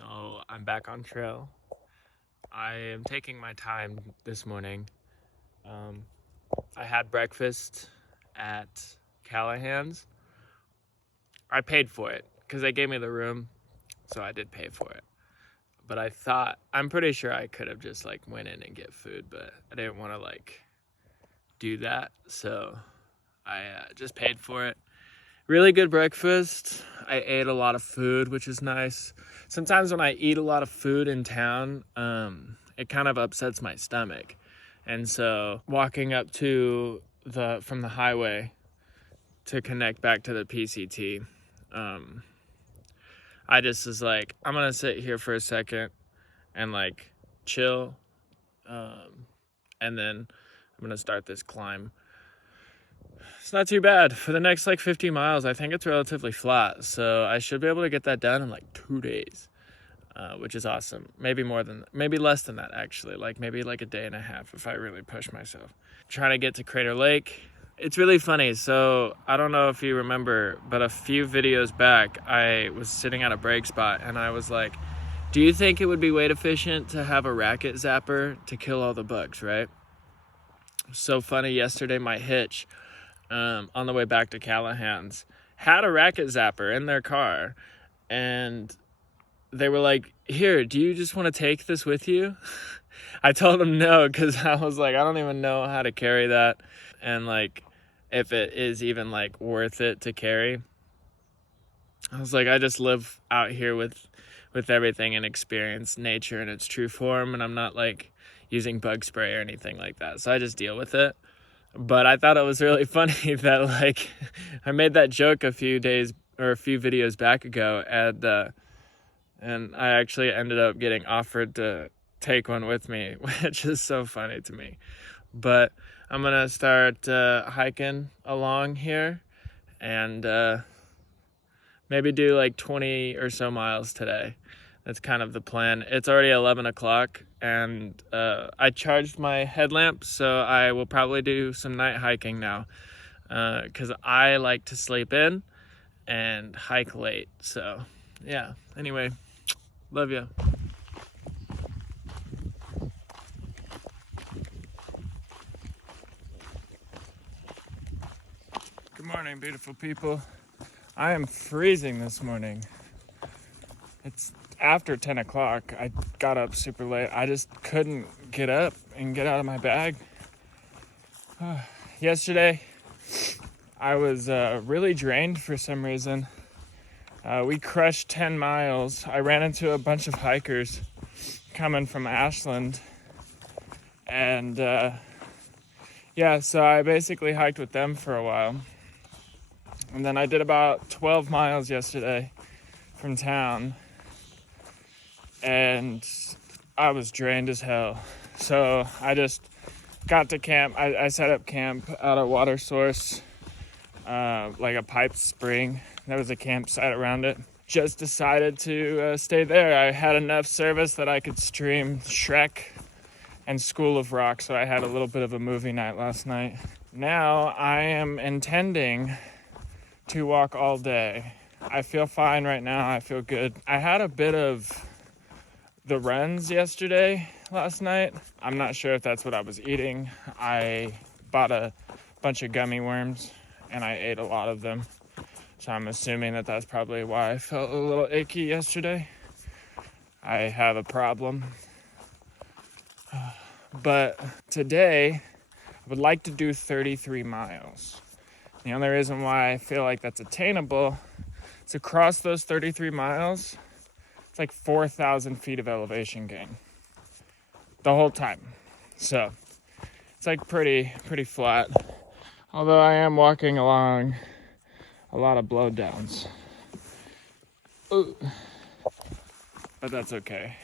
So I'm back on trail. I am taking my time this morning. I had breakfast at Callahan's. I paid for it because they gave me the room, so I did pay for it. But I'm pretty sure I could have just went in and get food, but I didn't want to do that, so I just paid for it. Really good breakfast. I ate a lot of food, which is nice. Sometimes when I eat a lot of food in town, it kind of upsets my stomach. And so walking up from the highway to connect back to the PCT, I just was like, I'm gonna sit here for a second and chill. And then I'm gonna start this climb. It's not too bad. For the next 50 miles, I think it's relatively flat. So I should be able to get that done in 2 days, which is awesome. Maybe less than that actually. Maybe a day and a half if I really push myself. Trying to get to Crater Lake. It's really funny. So I don't know if you remember, but a few videos back, I was sitting at a break spot and I was like, do you think it would be weight efficient to have a racket zapper to kill all the bugs, right? So funny, yesterday my hitch on the way back to Callahan's had a racket zapper in their car, and they were like, here, do you just want to take this with you? I told them no, because I was like, I don't even know how to carry that, and if it is even worth it to carry. I was like, I just live out here with everything and experience nature in its true form, and I'm not using bug spray or anything like that, so I just deal with it. But I thought it was really funny that I made that joke a few videos back ago, and I actually ended up getting offered to take one with me, which is so funny to me. But I'm gonna start hiking along here and maybe do 20 or so miles today. That's kind of the plan. It's already 11 o'clock and I charged my headlamp, so I will probably do some night hiking now because I like to sleep in and hike late. So yeah, anyway, love you. Good morning, beautiful people. I am freezing this morning. It's after 10 o'clock. I got up super late. I just couldn't get up and get out of my bag. Yesterday, I was really drained for some reason. We crushed 10 miles. I ran into a bunch of hikers coming from Ashland. And so I basically hiked with them for a while. And then I did about 12 miles yesterday from town. And I was drained as hell. So I just got to camp. I set up camp at a water source, a piped spring. There was a campsite around it. Just decided to stay there. I had enough service that I could stream Shrek and School of Rock, so I had a little bit of a movie night last night. Now I am intending to walk all day. I feel fine right now. I feel good. I had a bit of the runs last night. I'm not sure if that's what I was eating. I bought a bunch of gummy worms and I ate a lot of them. So I'm assuming that that's probably why I felt a little achy yesterday. I have a problem. But today, I would like to do 33 miles. The only reason why I feel like that's attainable is across those 33 miles, it's 4,000 feet of elevation gain the whole time. So it's pretty flat. Although I am walking along a lot of blowdowns. Ooh. But that's okay.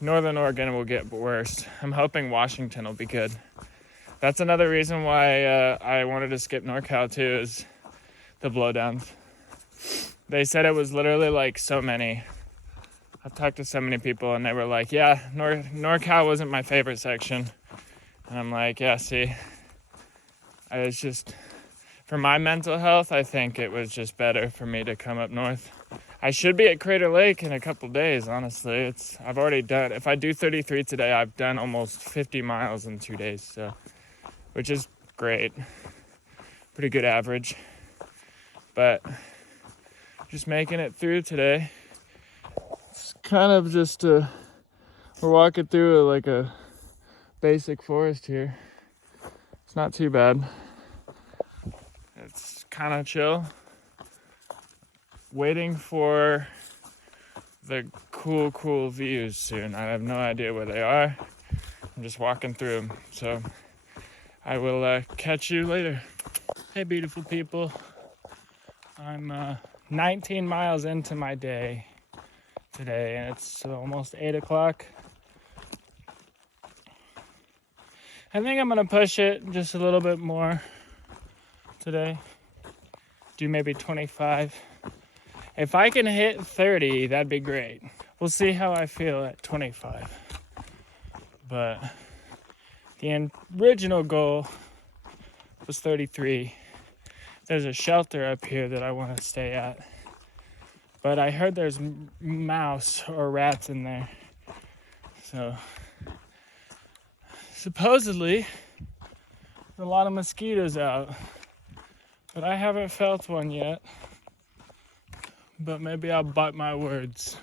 Northern Oregon will get worse. I'm hoping Washington will be good. That's another reason why I wanted to skip NorCal too, is the blowdowns. They said it was literally so many. I've talked to so many people and they were like, yeah, NorCal wasn't my favorite section. And I'm like, yeah, see, it's just, for my mental health, I think it was just better for me to come up north. I should be at Crater Lake in a couple days, honestly. I've already done, if I do 33 today, I've done almost 50 miles in 2 days, so, which is great. Pretty good average. But just making it through today. It's kind of just, we're walking through like a basic forest here. It's not too bad. It's kind of chill. Waiting for the cool views soon. I have no idea where they are. I'm just walking through them. So I will catch you later. Hey, beautiful people. I'm 19 miles into my day today, and it's almost 8 o'clock. I think I'm gonna push it just a little bit more today. Do maybe 25. If I can hit 30, that'd be great. We'll see how I feel at 25. But the original goal was 33. There's a shelter up here that I want to stay at. But I heard there's mouse or rats in there. So supposedly there's a lot of mosquitoes out. But I haven't felt one yet. But maybe I'll bite my words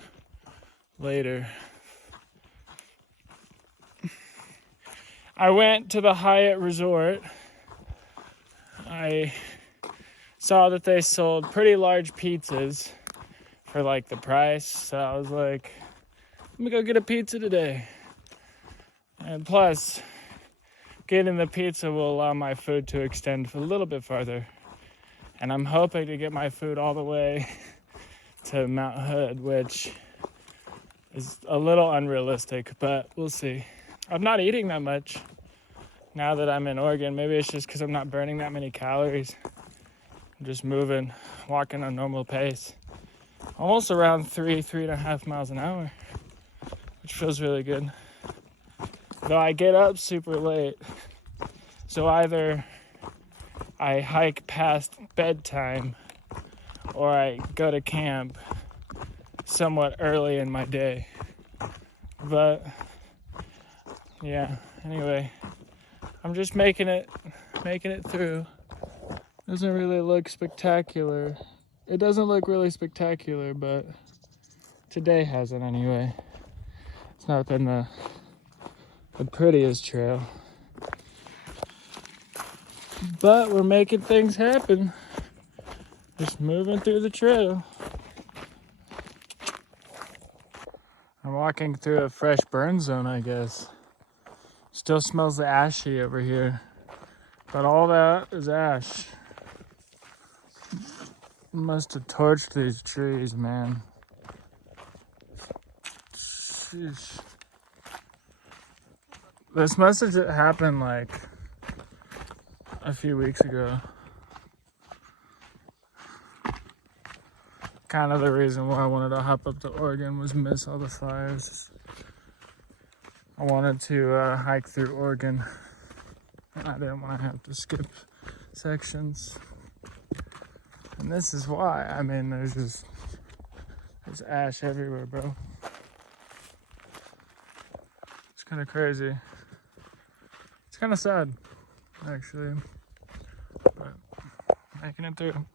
later. I went to the Hyatt Resort. I saw that they sold pretty large pizzas for like the price. So I was like, let me go get a pizza today. And plus, getting the pizza will allow my food to extend a little bit farther. And I'm hoping to get my food all the way to Mount Hood, which is a little unrealistic, but we'll see. I'm not eating that much now that I'm in Oregon. Maybe it's just because I'm not burning that many calories. I'm just moving, walking a normal pace. Almost around 3.5 miles an hour, which feels really good. Though I get up super late, so either I hike past bedtime or I go to camp somewhat early in my day. But yeah, anyway, I'm just making it through. Doesn't really look spectacular. It doesn't look really spectacular, but today hasn't anyway. It's not been the prettiest trail. But we're making things happen. Just moving through the trail. I'm walking through a fresh burn zone, I guess. Still smells ashy over here. But all that is ash. Must have torched these trees, man. Sheesh. This must have happened like a few weeks ago. Kind of the reason why I wanted to hop up to Oregon was miss all the fires. I wanted to hike through Oregon. I didn't want to have to skip sections. And this is why. I mean, there's ash everywhere, bro. It's kind of crazy. It's kind of sad, actually. But making it through.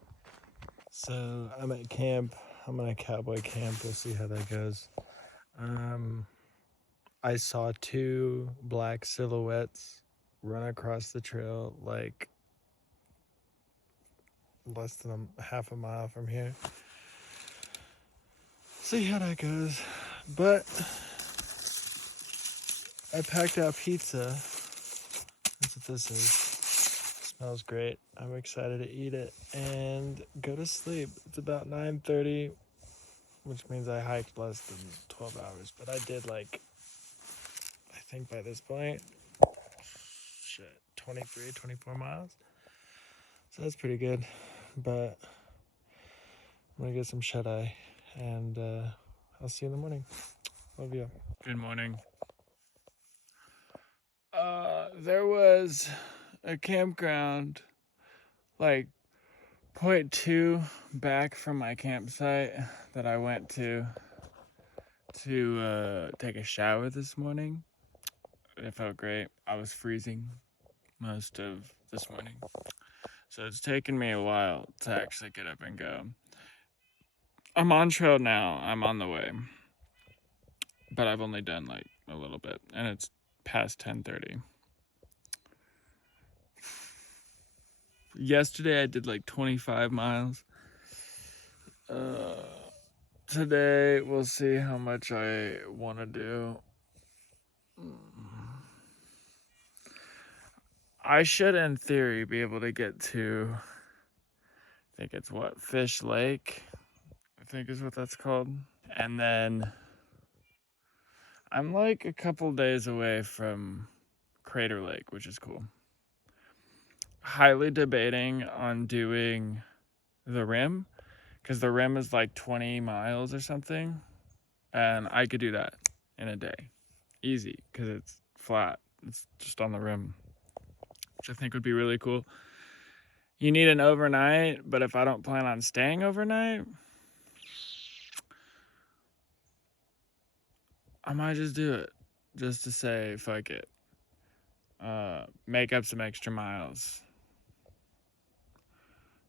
So I'm at camp. I'm in a cowboy camp. We'll see how that goes. I saw 2 black silhouettes run across the trail like less than half a mile from here. See how that goes. But I packed out pizza. That's what this is. Smells great. I'm excited to eat it and go to sleep. It's about 9:30, which means I hiked less than 12 hours. But I did like, I think by this point, 23, 24 miles. So that's pretty good. But I'm gonna get some shut-eye and I'll see you in the morning. Love you. Good morning. There was a campground like 0.2 back from my campsite that I went to take a shower this morning. It felt great. I was freezing most of this morning, so it's taken me a while to actually get up and go. I'm on trail now. I'm on the way, but I've only done like a little bit, and it's past 10:30. Yesterday I did like 25 miles. Today we'll see how much I want to do. I should, in theory, be able to get to, I think it's what, Fish Lake, I think is what that's called. And then I'm like a couple days away from Crater Lake, which is cool. Highly debating on doing the rim, because the rim is like 20 miles or something, and I could do that in a day. Easy, because it's flat. It's just on the rim, which I think would be really cool. You need an overnight, but if I don't plan on staying overnight, I might just do it, just to say, fuck it. Make up some extra miles.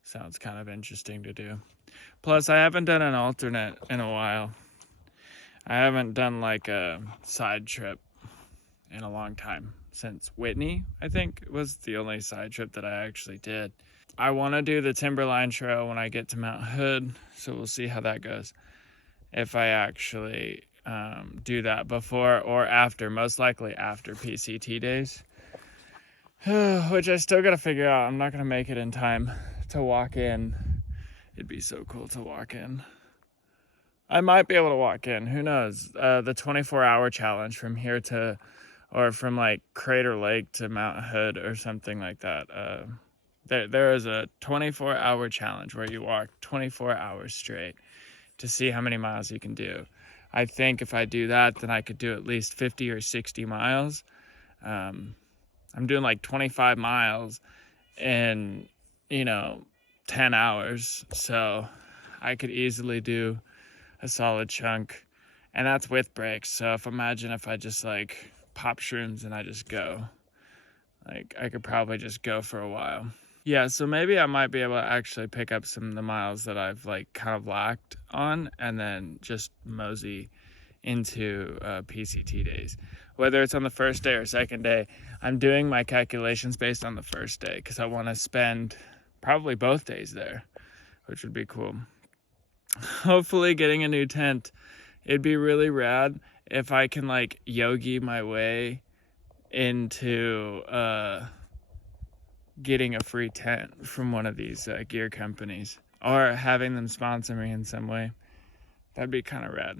Sounds kind of interesting to do. Plus, I haven't done an alternate in a while. I haven't done like a side trip in a long time. Since Whitney, I think, was the only side trip that I actually did. I want to do the Timberline Trail when I get to Mount Hood, so we'll see how that goes. If I actually do that before or after, most likely after PCT days. Which I still got to figure out. I'm not going to make it in time to walk in. It'd be so cool to walk in. I might be able to walk in. Who knows? The 24-hour challenge from here to, or from like Crater Lake to Mount Hood or something like that. There is a 24-hour challenge where you walk 24 hours straight to see how many miles you can do. I think if I do that, then I could do at least 50 or 60 miles. I'm doing like 25 miles in, 10 hours. So I could easily do a solid chunk. And that's with breaks. So imagine if I just like pop shrooms and I just go. Like I could probably just go for a while. Yeah, so maybe I might be able to actually pick up some of the miles that I've like kind of lacked on and then just mosey into PCT days. Whether it's on the first day or second day, I'm doing my calculations based on the first day because I want to spend probably both days there, which would be cool. Hopefully getting a new tent. It'd be really rad if I can like yogi my way into getting a free tent from one of these gear companies or having them sponsor me in some way. That'd be kind of rad.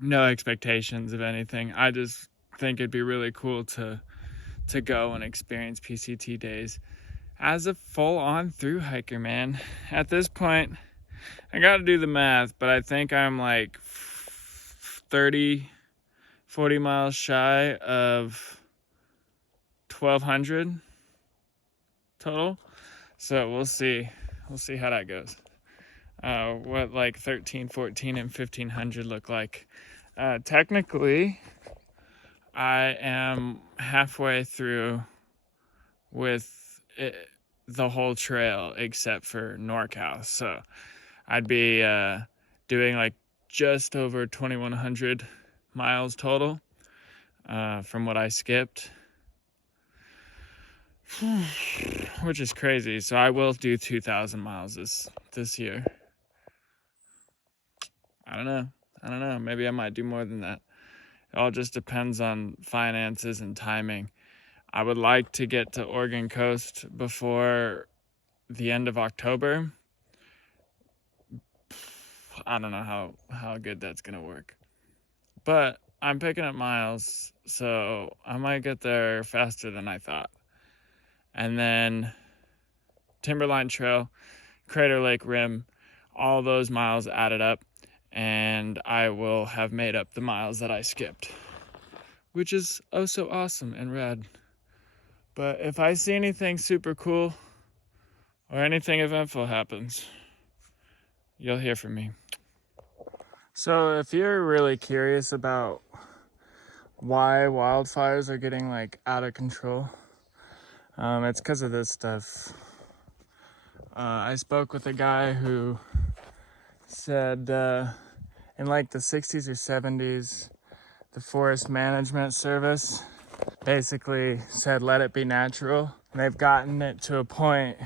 No expectations of anything. I just think it'd be really cool to go and experience PCT days as a full-on thru hiker, man. At this point, I gotta do the math, but I think I'm like 40 miles shy of 1,200 total. So we'll see how that goes. What like 13, 14, and 1,500 look like. Technically, I am halfway through with the whole trail except for NorCal. So I'd be doing like just over 2,100 miles total from what I skipped. Which is crazy. So I will do 2,000 miles this year. I don't know. Maybe I might do more than that. It all just depends on finances and timing. I would like to get to Oregon Coast before the end of October. I don't know how good that's going to work. But I'm picking up miles, so I might get there faster than I thought. And then Timberline Trail, Crater Lake Rim, all those miles added up, and I will have made up the miles that I skipped, which is oh so awesome and rad. But if I see anything super cool, or anything eventful happens, you'll hear from me. So if you're really curious about why wildfires are getting like out of control, it's because of this stuff. I spoke with a guy who said in like the 60s or 70s, the Forest Management Service basically said let it be natural. And they've gotten it to a point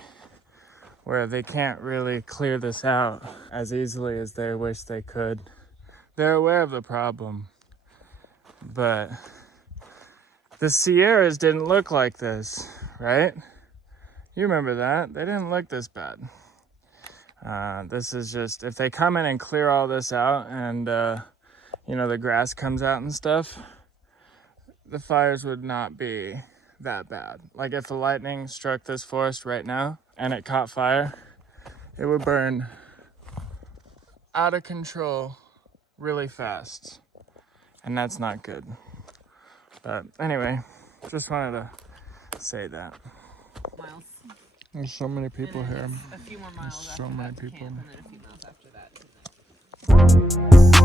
where they can't really clear this out as easily as they wish they could. They're aware of the problem, but the Sierras didn't look like this, right? You remember that. They didn't look this bad. This is just, if they come in and clear all this out and, the grass comes out and stuff, the fires would not be that bad. Like if the lightning struck this forest right now and it caught fire, it would burn out of control really fast. And that's not good. But anyway, just wanted to say that. Miles. There's so many people here. A few more miles There's so many people. Camp, and then a few miles after that.